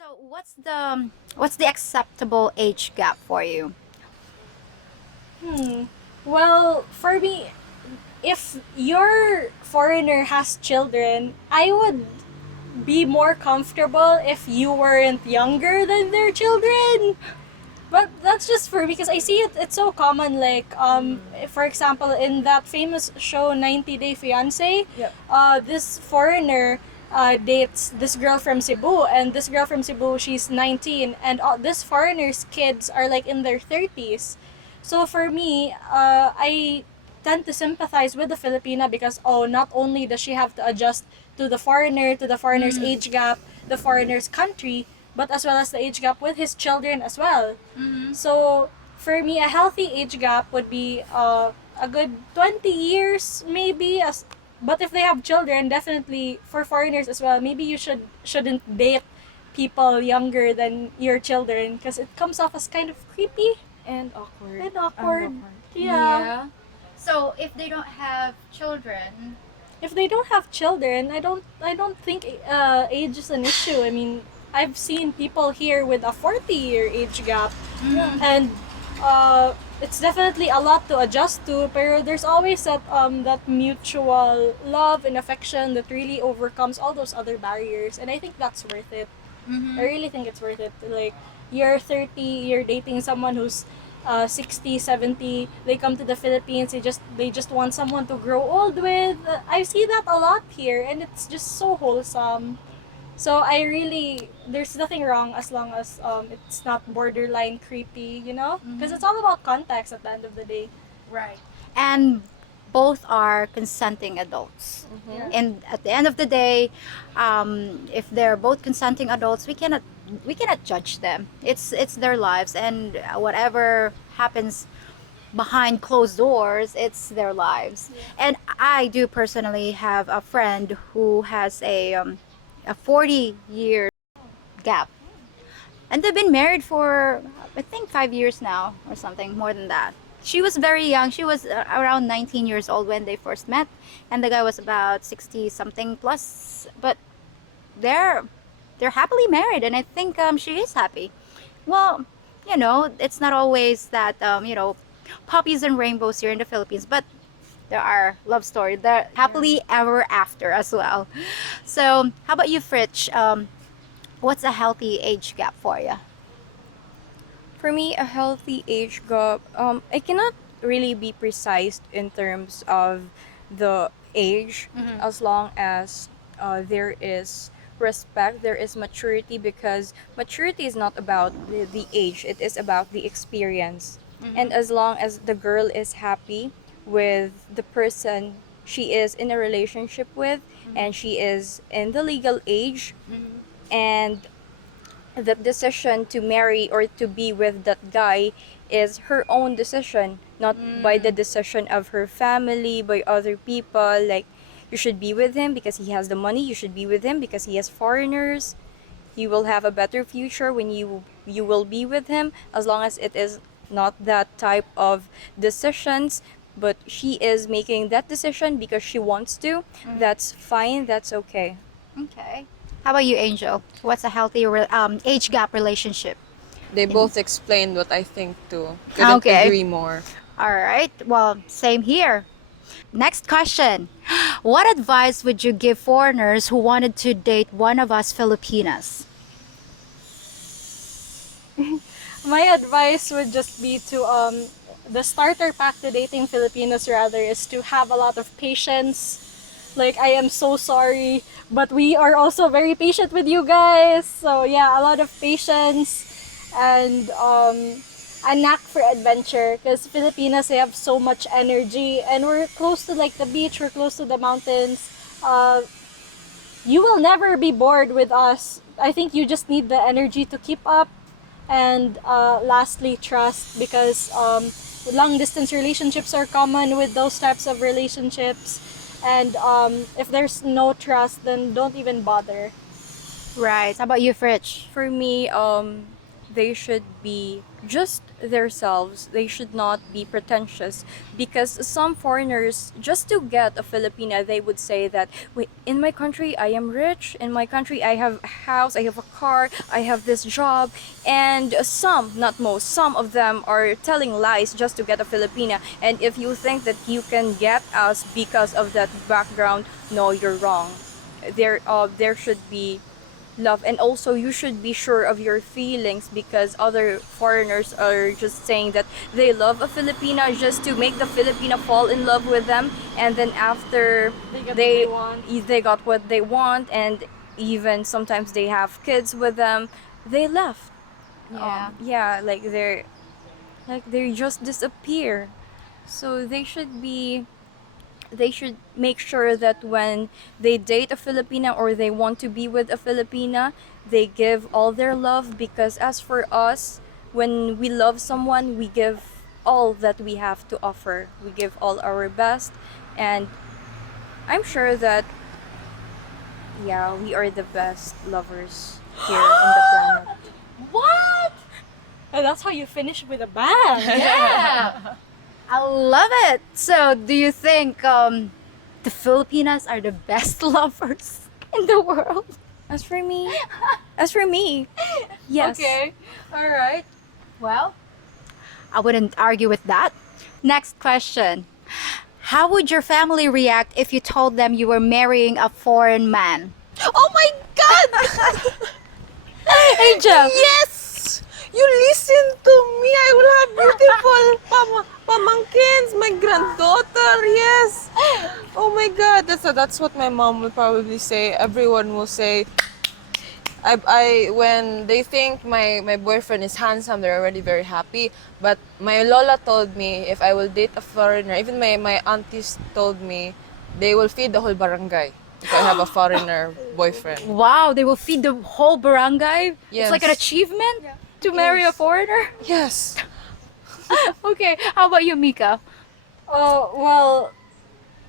So what's the acceptable age gap for you? Hmm. Well, for me, if your foreigner has children, I would be more comfortable if you weren't younger than their children. But that's just for because I see it's so common like for example in that famous show 90 Day Fiancé, Yep. this foreigner dates this girl from Cebu, and this girl from Cebu, she's 19, and this foreigner's kids are like in their 30s. So for me, I tend to sympathize with the Filipina because not only does she have to adjust to the foreigner's age gap, the foreigner's country, but as well as the age gap with his children as well. So for me, a healthy age gap would be a good 20 years maybe. But if they have children, definitely for foreigners as well, maybe you shouldn't date people younger than your children because it comes off as kind of creepy And awkward. and awkward. And awkward. Yeah. So if they don't have children, If they don't have children, I don't think age is an issue. I mean, I've seen people here with a 40-year age gap, and it's definitely a lot to adjust to. But there's always that mutual love and affection that really overcomes all those other barriers, and I think that's worth it. I really think it's worth it. Like, you're 30, you're dating someone who's 60, 70. They come to the Philippines, they just want someone to grow old with. I see that a lot here, and it's just so wholesome. So there's nothing wrong as long as it's not borderline creepy, you know? Because it's all about context at the end of the day. right? And both are consenting adults. And at the end of the day, if they're both consenting adults, we cannot judge them. It's their lives, and whatever happens behind closed doors, it's their lives. And I do personally have a friend who has a 40-year gap, and they've been married for I think 5 years now or something more than that. She was very young. She was around 19 years old when they first met, and the guy was about 60 something plus. But they're they're happily married, and I think she is happy. Well, it's not always that puppies and rainbows here in the Philippines, but there are love stories. They're happily ever after as well. So, how about you, Fritch? What's a healthy age gap for you? For me, a healthy age gap, I cannot really be precise in terms of the age, as long as there is respect, there is maturity, because maturity is not about the age, it is about the experience. And as long as the girl is happy with the person she is in a relationship with, and she is in the legal age, and the decision to marry or to be with that guy is her own decision, not by the decision of her family, by other people. Like, you should be with him because he has the money, you should be with him because he has foreigners. You will have a better future when you will be with him, as long as it is not that type of decisions, but she is making that decision because she wants to. That's fine, that's okay. Okay. How about you, Angel? What's a healthy age gap relationship? They In- both explained what I think too. Couldn't Okay. agree more. All right. Well, same here. Next question. What advice would you give foreigners who wanted to date one of us Filipinas? My advice would just be to the starter pack to dating Filipinos rather is to have a lot of patience. Like, I am so sorry, but we are also very patient with you guys. So yeah, a lot of patience and a knack for adventure, because Filipinas, they have so much energy, and we're close to like the beach, we're close to the mountains. Uh, you will never be bored with us. I think you just need the energy to keep up. And lastly, trust, because long distance relationships are common with those types of relationships. And if there's no trust, then don't even bother. Right. How about you, Fritch? For me, they should be just themselves. They should not be pretentious, because some foreigners, just to get a Filipina, they would say that, wait, in my country I am rich, in my country I have a house, I have a car, I have this job. And some, not most, some of them are telling lies just to get a Filipina. And if you think that you can get us because of that background, no, you're wrong. There should be love, and also you should be sure of your feelings, because other foreigners are just saying that they love a Filipina just to make the Filipina fall in love with them, and then after They get what they they want. they got what they want, and even sometimes they have kids with them, they left. Yeah, like they just disappear. So they should make sure that when they date a Filipina or they want to be with a Filipina, they give all their love, because as for us, when we love someone, we give all that we have to offer. We give all our best, and I'm sure that, yeah, we are the best lovers here in the planet. What? And that's how you finish with a bang. Yeah. I love it. So, do you think the Filipinas are the best lovers in the world? As for me, yes. Okay. All right. Well, I wouldn't argue with that. Next question. How would your family react if you told them you were marrying a foreign man? Oh my God! Angel. Yes! You listen to me. I will have beautiful pamangkins, my granddaughter. Yes. Oh my God. That's what my mom will probably say. Everyone will say. I when they think my boyfriend is handsome, they're already very happy. But my lola told me if I will date a foreigner, even my aunties told me they will feed the whole barangay if I have a foreigner boyfriend. Wow, they will feed the whole barangay? It's like an Yes. achievement to marry a Yes. foreigner? Yes. Okay, how about you, Mika? Oh, well,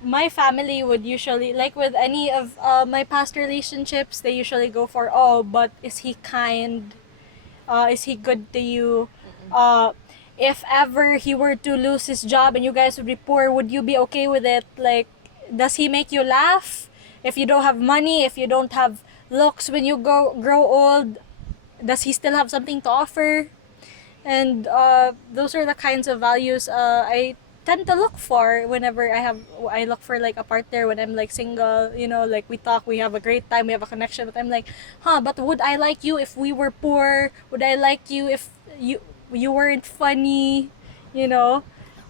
my family would usually, like with any of my past relationships, they usually go for, oh, but is he kind? Is he good to you? Uh, if ever he were to lose his job and you guys would be poor, would you be okay with it? Like, does he make you laugh? If you don't have money, if you don't have looks when you grow old, does he still have something to offer? And those are the kinds of values I tend to look for whenever I look for like a partner when I'm like single, you know, like we talk, we have a great time, we have a connection, but I'm like, but would I like you if we were poor? Would I like you if you weren't funny, you know?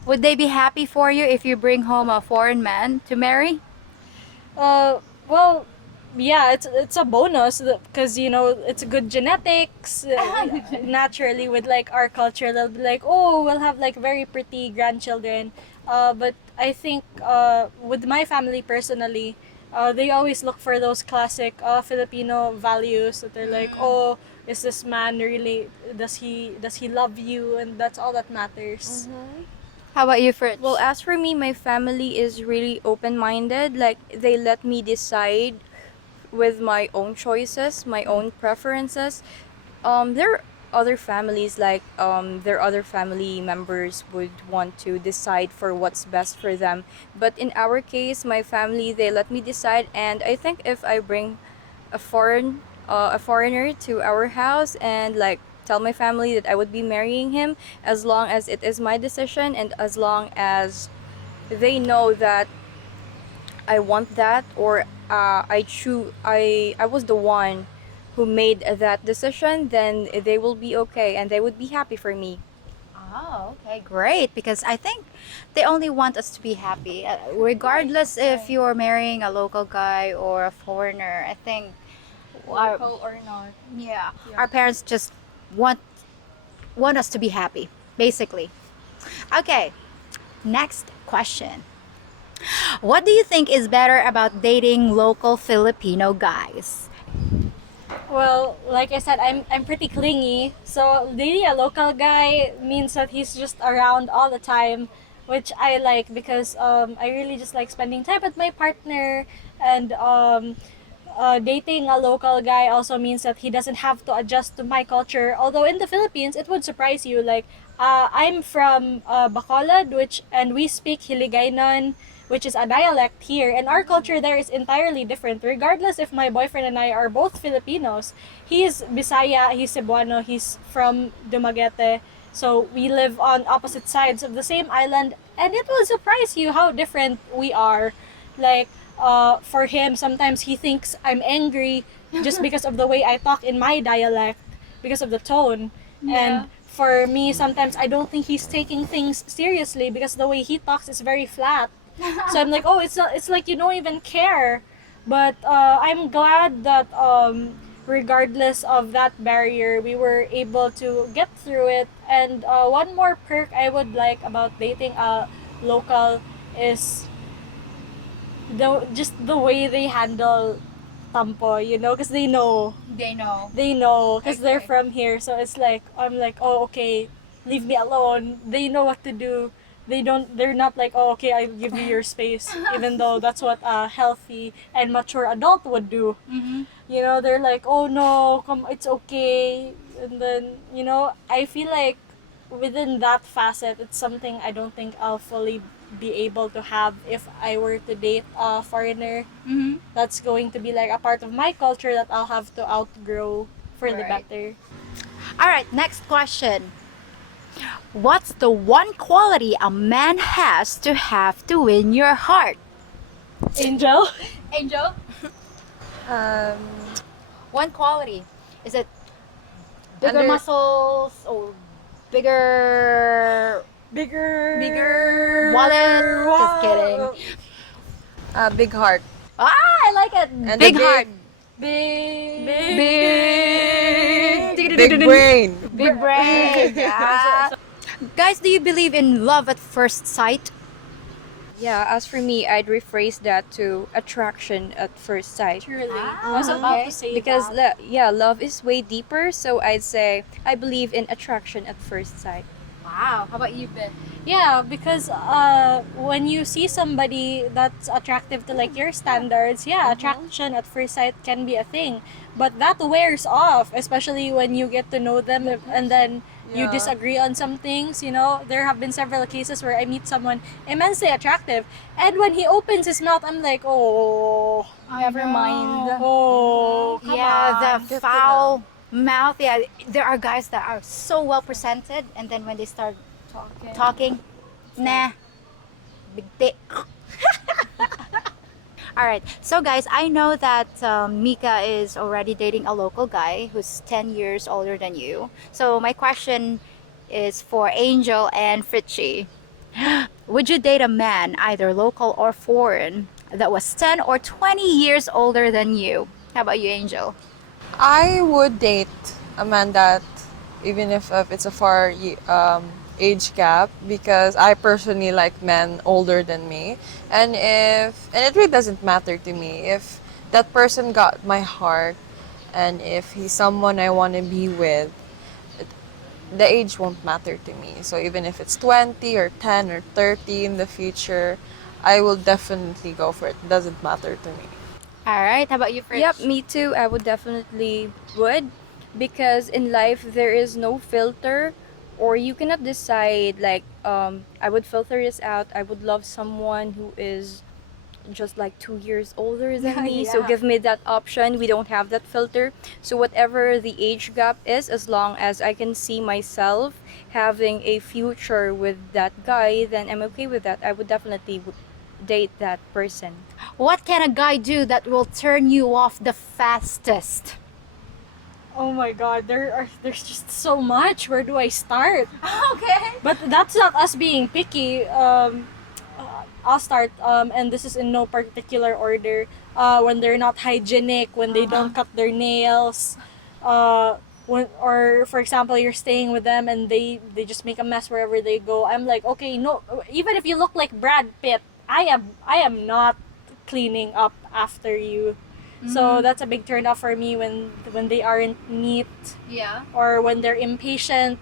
Would they be happy for you if you bring home a foreign man to marry? Well, yeah, it's a bonus because you know it's good genetics. Naturally, with like our culture, they'll be like, oh, we'll have like very pretty grandchildren. But I think with my family personally, they always look for those classic Filipino values that they're like, oh, is this man really does he love you, and that's all that matters. How about you, Fritz? Well, as for me, my family is really open-minded. Like, they let me decide with my own choices, my own preferences. There are other families, like their other family members would want to decide for what's best for them. But in our case, my family, they let me decide, and I think if I bring a foreigner to our house and like tell my family that I would be marrying him, as long as it is my decision and as long as they know that I want that, or I was the one who made that decision, then they will be okay and they would be happy for me. Oh, okay, great. Because I think they only want us to be happy, regardless if you're marrying a local guy or a foreigner. I think our, Local or not. yeah, our parents just want us to be happy, basically. Okay, next question. What do you think is better about dating local Filipino guys? Well, like I said, I'm pretty clingy. So dating a local guy means that he's just around all the time, which I like because I really just like spending time with my partner, and dating a local guy also means that he doesn't have to adjust to my culture. Although in the Philippines, it would surprise you. Like, I'm from Bacolod, and we speak Hiligaynon, which is a dialect here, and our culture there is entirely different. Regardless if my boyfriend and I are both Filipinos, he's Bisaya, he's Cebuano, he's from Dumaguete. So we live on opposite sides of the same island, and it will surprise you how different we are. Like, for him, sometimes he thinks I'm angry just because of the way I talk in my dialect, because of the tone. And for me, sometimes I don't think he's taking things seriously because the way he talks is very flat. So I'm like, oh, it's like you don't even care. But I'm glad that regardless of that barrier, we were able to get through it. And one more perk I would like about dating a local is the way they handle tampo, because they know because they're from here. So it's like, I'm like, oh, okay, leave me alone. They know what to do. They're not like, oh, okay, I'll give you your space, even though that's what a healthy and mature adult would do. They're like, oh no, come, it's okay. And then, I feel like within that facet, it's something I don't think I'll fully be able to have if I were to date a foreigner. That's going to be like a part of my culture that I'll have to outgrow for the Right. better. All right, next question. What's the one quality a man has to have to win your heart? Angel? Angel? Um, One quality. Is it bigger Under- muscles or bigger wallet? Just kidding. big heart. Ah, I like it. And Big a heart. Big. Big brain. Big brain. Yeah. Guys, do you believe in love at first sight? Yeah, as for me, I'd rephrase that to attraction at first sight. Truly. Ah, I was about okay. to say Because that. love is way deeper, so I'd say I believe in attraction at first sight. Wow. How about you, Ben? Yeah, because when you see somebody that's attractive to like your standards, attraction at first sight can be a thing. But that wears off, especially when you get to know them and then you Yeah. disagree on some things. There have been several cases where I meet someone immensely attractive, and when he opens his mouth, I'm like, oh, Never mind. oh, come Yeah, on. the foul mouth. Yeah, there are guys that are so well presented, and then when they start talking, nah, big dick. All right, so guys, I know that Mika is already dating a local guy who's 10 years older than you. So my question is for Angel and Fritchie. Would you date a man, either local or foreign, that was 10 or 20 years older than you? How about you, Angel? I would date a man that, even if it's a far age gap, because I personally like men older than me, and it really doesn't matter to me if that person got my heart, and if he's someone I want to be with, the age won't matter to me. So even if it's 20 or 10 or 30 in the future, I will definitely go for it. It doesn't matter to me. All right, how about you, Fritz? Yep, me too. I would definitely would, because in life there is no filter, or you cannot decide like I would filter this out. I would love someone who is just like 2 years older than me. So Yeah. give me that option. We don't have that filter. So whatever the age gap is, as long as I can see myself having a future with that guy, then I'm okay with that. I would definitely date that person. What can a guy do that will turn you off the fastest? Oh my god, there's just so much. Where do I start? Okay. But that's not us being picky. I'll start, and this is in no particular order. When they're not hygienic, when they don't cut their nails, or for example, you're staying with them and they just make a mess wherever they go. I'm like, okay, no. Even if you look like Brad Pitt, I am not cleaning up after you. So that's a big turn off for me when they aren't neat Yeah. or when they're impatient.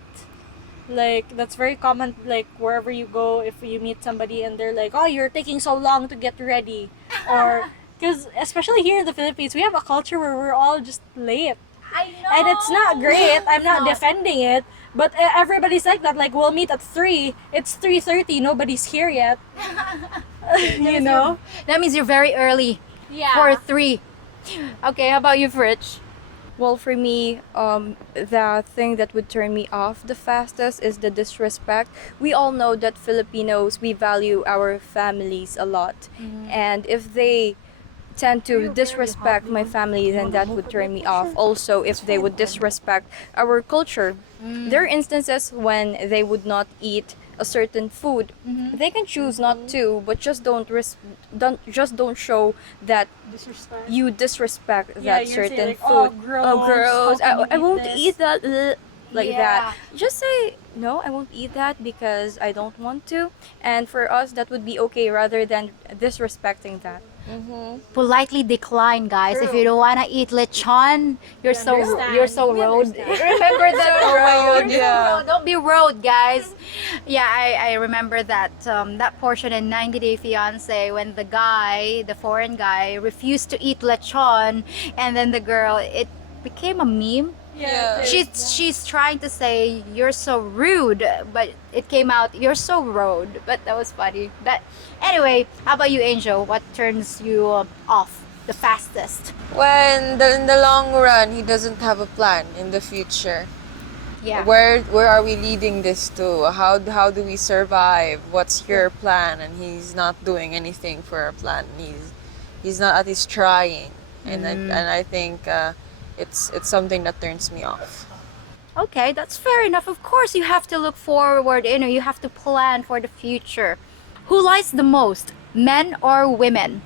Like, that's very common, like, wherever you go, if you meet somebody and they're like, oh, you're taking so long to get ready, or Because especially here in the Philippines, we have a culture where we're all just late. I know. And it's not great. I'm not not. defending it. But everybody's like that. Like, we'll meet at 3. It's 3:30. Nobody's here yet. You know? That means you're very early Yeah. for 3. Okay, how about you, Fritch? Well, for me, the thing that would turn me off the fastest is the disrespect. We all know that Filipinos, we value our families a lot. And if they tend to disrespect my family, then that would turn me off. Also, if they would disrespect our culture. There are instances when they would not eat a certain food. They can choose not to, but just don't show that Disrespect. you disrespect Yeah, that you're certain saying, like, food. "Oh, gross, how can I you won't eat eat this?" that. Like Yeah. that. Just say no. I won't eat that because I don't want to. And for us, that would be okay rather than disrespecting that. Politely decline, guys. If True. you don't wanna eat lechon, you're so understand. you're so We road. understand. Remember that Oh my road. God, yeah. Road. Don't be road, guys. Yeah, I remember that that portion in 90 Day Fiance when the guy, the foreign guy, refused to eat lechon, and then the girl, it became a meme. Yeah. She's trying to say you're so rude, but it came out you're so rude. But that was funny. But anyway, how about you, Angel? What turns you off the fastest? When in the long run, he doesn't have a plan in the future. Yeah. Where are we leading this to? How do we survive? What's your plan? And he's not doing anything for a plan. He's not at least trying. And I think it's something that turns me off. Okay, that's fair enough. Of course, you have to look forward. You have to plan for the future. Who lies the most, men or women?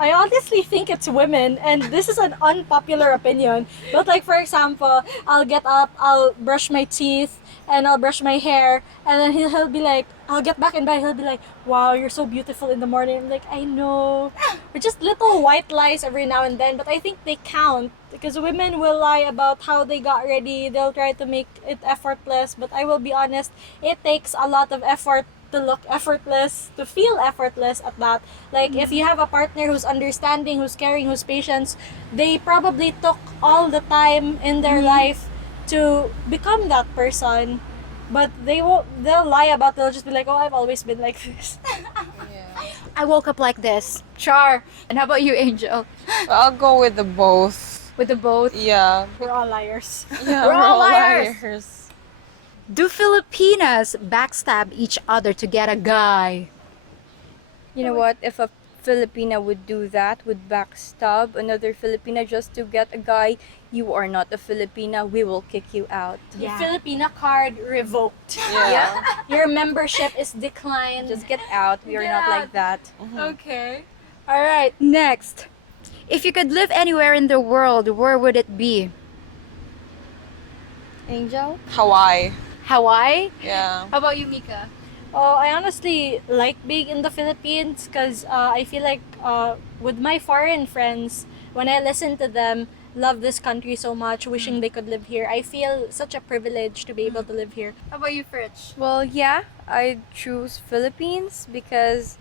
I honestly think it's women, and this is an unpopular opinion. But like, for example, I'll get up, I'll brush my teeth, and I'll brush my hair, and then he'll be like, I'll get back in bed, he'll be like, wow, you're so beautiful in the morning. I'm like, I know. Or just little white lies every now and then, but I think they count. Because women will lie about how they got ready, they'll try to make it effortless, but I will be honest, it takes a lot of effort to look effortless, to feel effortless at that. Like, if you have a partner who's understanding, who's caring, who's patient, they probably took all the time in their life to become that person. But they'll lie about, they'll just be like, oh, I've always been like this. I woke up like this. Char. And how about you, Angel? I'll go with the both. With the both? Yeah. We're all liars. Yeah, We're all liars. liars. Do Filipinas backstab each other to get a guy? You know what? If a Filipina would do that, would backstab another Filipina just to get a guy, you are not a Filipina. We will kick you out. Your Filipina card revoked. Yeah. Your membership is declined. Just get out. We are not like that. Okay. All right, next. If you could live anywhere in the world, where would it be? Angel? Hawaii. Hawaii? Yeah. How about you, Mika? Oh, I honestly like being in the Philippines because I feel like with my foreign friends, when I listen to them, love this country so much, wishing they could live here, I feel such a privilege to be able to live here. How about you, Fritch? Well, yeah, I choose Philippines because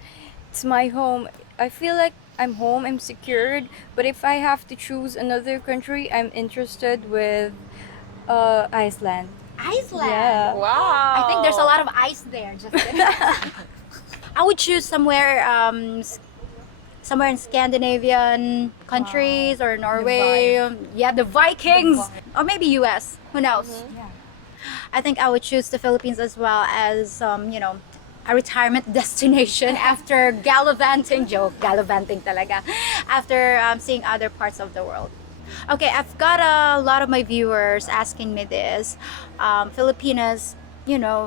it's my home. I feel like I'm home, I'm secured. But if I have to choose another country, I'm interested with Iceland. Iceland. Yeah. Wow. I think there's a lot of ice there. Just kidding. I would choose somewhere, somewhere in Scandinavian countries or Norway. Yeah, the Vikings, or maybe U.S. Who knows? I think I would choose the Philippines as well as, a retirement destination after gallivanting. Joke, gallivanting talaga. After seeing other parts of the world. Okay, I've got a lot of my viewers asking me this. Filipinas,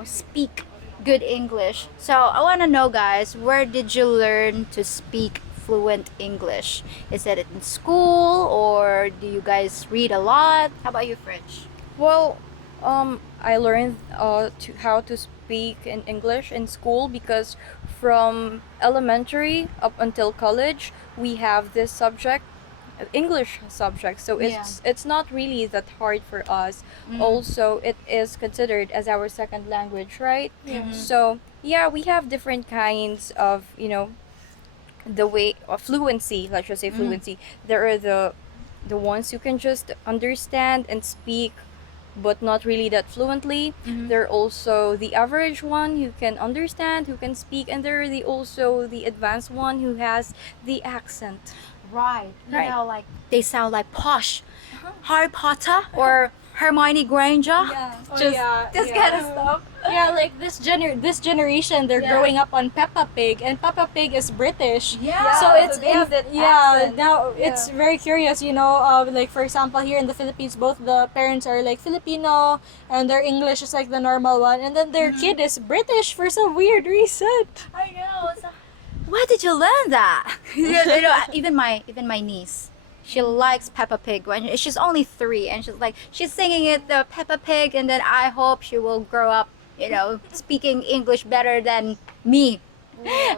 speak good English. So I want to know, guys, where did you learn to speak fluent English? Is it in school or do you guys read a lot? How about you, French? Well, I learned how to speak in English in school because from elementary up until college, we have this subject, English subject. So it's not really that hard for us. Also, it is considered as our second language, right? So yeah, we have different kinds of the way fluency, let's just say fluency, there are the ones you can just understand and speak but not really that fluently. There are also the average one who can understand, who can speak, and there are the also the advanced one who has the accent. Right. You Right. know, like they sound like posh. Harry Potter or Hermione Granger. Yeah. Just this kind of stuff. Yeah, like this generation, they're growing up on Peppa Pig, and Peppa Pig is British. Yeah. So it's they have that yeah. accent. Now it's very curious, you know. Like for example, here in the Philippines, both the parents are like Filipino, and their English is like the normal one, and then their kid is British for some weird reason. I know. Where did you learn that? You know, even my niece, she likes Peppa Pig when she's only 3, and she's singing it the Peppa Pig, and then I hope she will grow up, you know, speaking English better than me.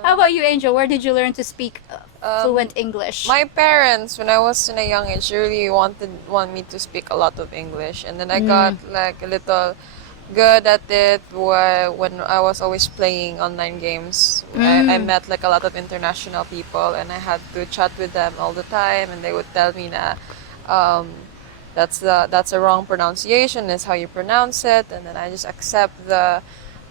How about you, Angel? Where did you learn to speak fluent English? My parents, when I was in a young age, really want me to speak a lot of English, and then I got like a little good at it when I was always playing online games. I met like a lot of international people, and I had to chat with them all the time, and they would tell me that that's a wrong pronunciation, is how you pronounce it, and then I just accept the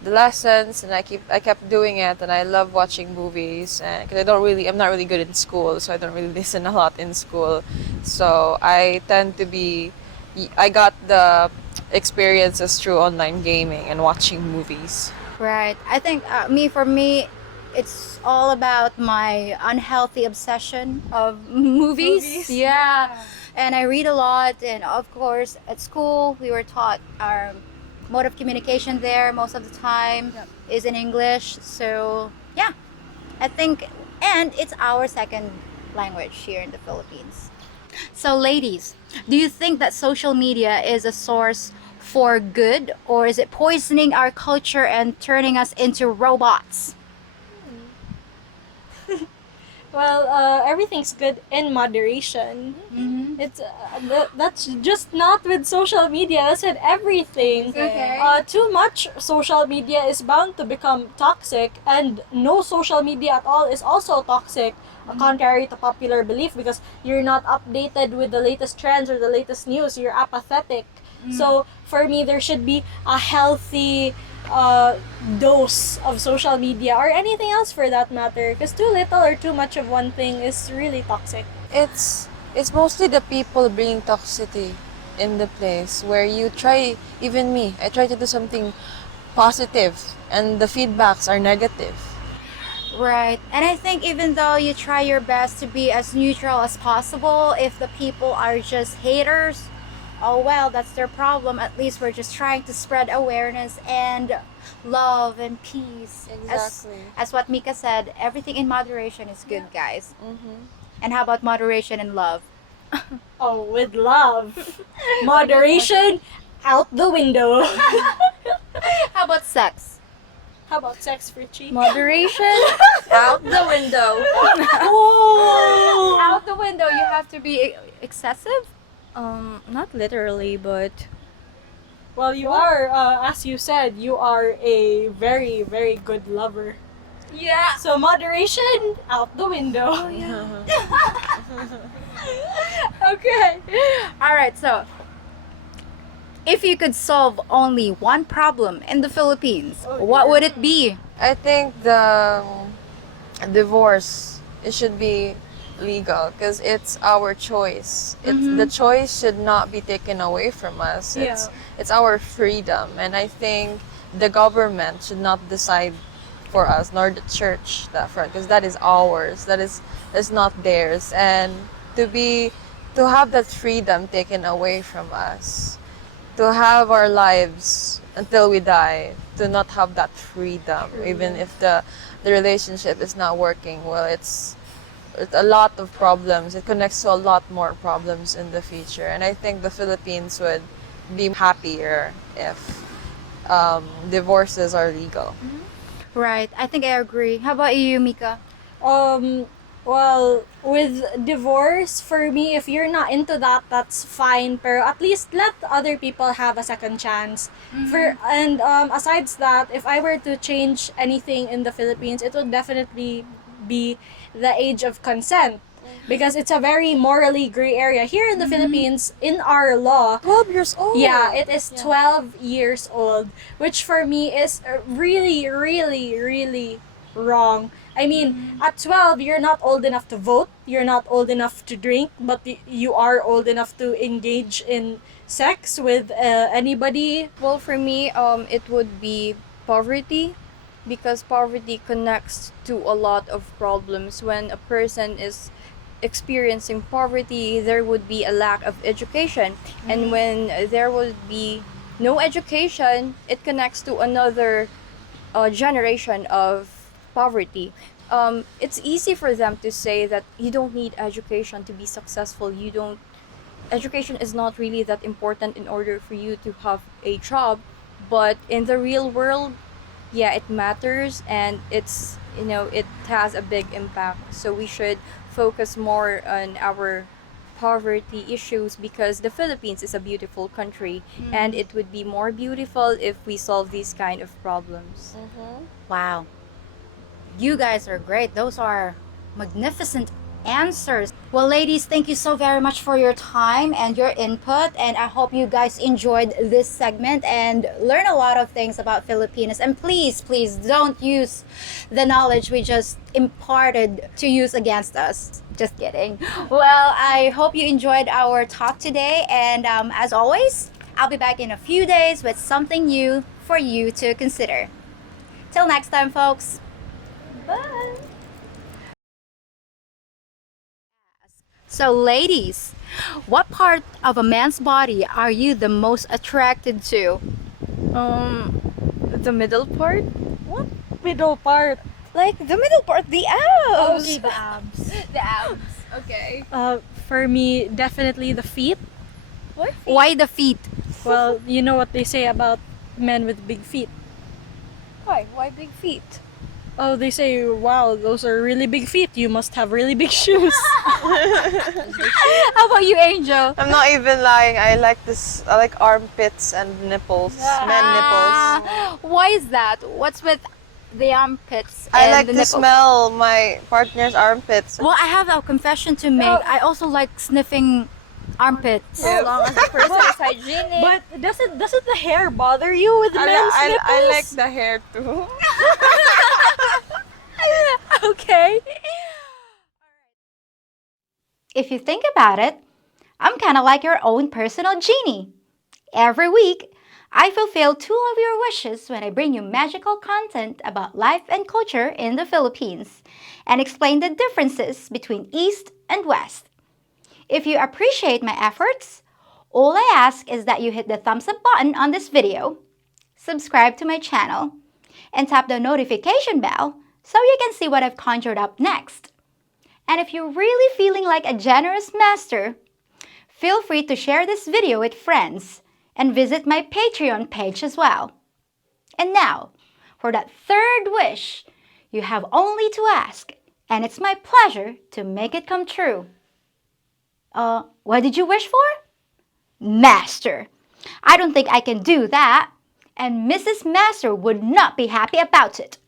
lessons, and I kept doing it, and I love watching movies, and because I'm not really good in school, so I don't really listen a lot in school, so I got the experiences through online gaming and watching movies. Right. I think for me, it's all about my unhealthy obsession of movies. Yeah. And I read a lot, and of course, at school, we were taught our mode of communication there most of the time is in English. So, yeah, I think, and it's our second language here in the Philippines. So, ladies, do you think that social media is a source for good, or is it poisoning our culture and turning us into robots? Well, everything's good in moderation. It's that's just not with social media. That's with everything. Okay. Too much social media is bound to become toxic, and no social media at all is also toxic. Contrary to popular belief, because you're not updated with the latest trends or the latest news. You're apathetic. So for me, there should be a healthy dose of social media or anything else for that matter, because too little or too much of one thing is really toxic. It's mostly the people bringing toxicity in the place, where you try, even me, I try to do something positive, and the feedbacks are negative. Right. And I think even though you try your best to be as neutral as possible, if the people are just haters, oh well, that's their problem. At least we're just trying to spread awareness and love and peace. Exactly. As what Mika said, everything in moderation is good, guys. And how about moderation and love? Oh, with love. Moderation out the window. How about sex? How about sex, Richie? Moderation out the window. Oh! Out the window, you have to be excessive? Not literally, but Well, you are, as you said, you are a very, very good lover. Yeah. So moderation out the window. Okay. All right, so if you could solve only one problem in the Philippines, what would it be? I think the divorce, it should be legal, because it's our choice. The choice should not be taken away from us. It's our freedom, and I think the government should not decide for us, nor the church that front, because that is ours. That is not theirs, and to have that freedom taken away from us, to have our lives until we die, to not have that freedom, even if the relationship is not working well, it's a lot of problems. It connects to a lot more problems in the future, and I think the Philippines would be happier if divorces are legal. Right, I think I agree. How about you, Mika? Well, with divorce, for me, if you're not into that, that's fine. Pero at least let other people have a second chance. Aside that, if I were to change anything in the Philippines, it would definitely be the age of consent. Because it's a very morally gray area. Here in the Philippines, in our law, 12 years old. yeah, it is 12 years old, which for me is really, really, really wrong. I mean, at 12, you're not old enough to vote, you're not old enough to drink, but you are old enough to engage in sex with anybody. Well, for me, it would be poverty, because poverty connects to a lot of problems. When a person is experiencing poverty, there would be a lack of education. And when there would be no education, it connects to another generation of poverty. It's easy for them to say that you don't need education to be successful. You don't Education is not really that important in order for you to have a job, but in the real world, yeah, it matters, and it has a big impact. So we should focus more on our poverty issues, because the Philippines is a beautiful country, and it would be more beautiful if we solve these kind of problems. Wow. You guys are great. Those are magnificent answers. Well, ladies, thank you so very much for your time and your input. And I hope you guys enjoyed this segment and learn a lot of things about Filipinas. And please, please don't use the knowledge we just imparted to use against us. Just kidding. Well, I hope you enjoyed our talk today. And as always, I'll be back in a few days with something new for you to consider. Till next time, folks. Bye! So, ladies, what part of a man's body are you the most attracted to? The middle part, Middle part. like the middle part, the abs. Okay, the abs. The abs. Okay. For me, definitely the feet. What? Why the feet? Well, you know what they say about men with big feet. Why? Why big feet? Oh, they say, wow, those are really big feet. You must have really big shoes. How about you, Angel? I'm not even lying. I like this. I like armpits and nipples. Men nipples. Why is that? What's with the armpits I and like the to nipples? smell my partner's armpits. Well, I have a confession to make. I also like sniffing armpits. As long as the person is hygienic. But doesn't the hair bother you with men's nipples? I like the hair too. Okay. If you think about it, I'm kind of like your own personal genie. Every week, I fulfill two of your wishes when I bring you magical content about life and culture in the Philippines and explain the differences between East and West. If you appreciate my efforts, all I ask is that you hit the thumbs up button on this video, subscribe to my channel, and tap the notification bell so you can see what I've conjured up next. And if you're really feeling like a generous master, feel free to share this video with friends and visit my Patreon page as well. And now, for that third wish, you have only to ask, and it's my pleasure to make it come true. What did you wish for? Master. I don't think I can do that, and Mrs. Master would not be happy about it.